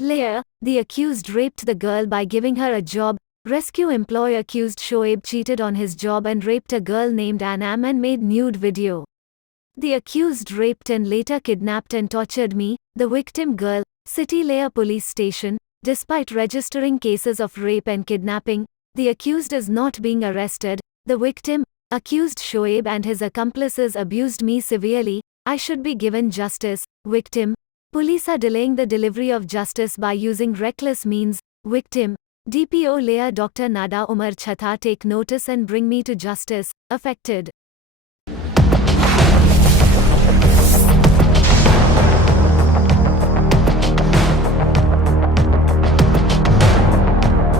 Layer, the accused raped the girl by giving her a job. Rescue employee accused Shoaib cheated on his job and raped a girl named Anam and made nude video. The accused raped and later kidnapped and tortured me, the victim girl, City Layer Police Station. Despite registering cases of rape and kidnapping, the accused is not being arrested. The victim, accused Shoaib and his accomplices abused me severely. I should be given justice. Victim, police are delaying the delivery of justice by using reckless means. Victim, DPO Layer Dr. Nada Umar Chhatha, take notice and bring me to justice. Affected.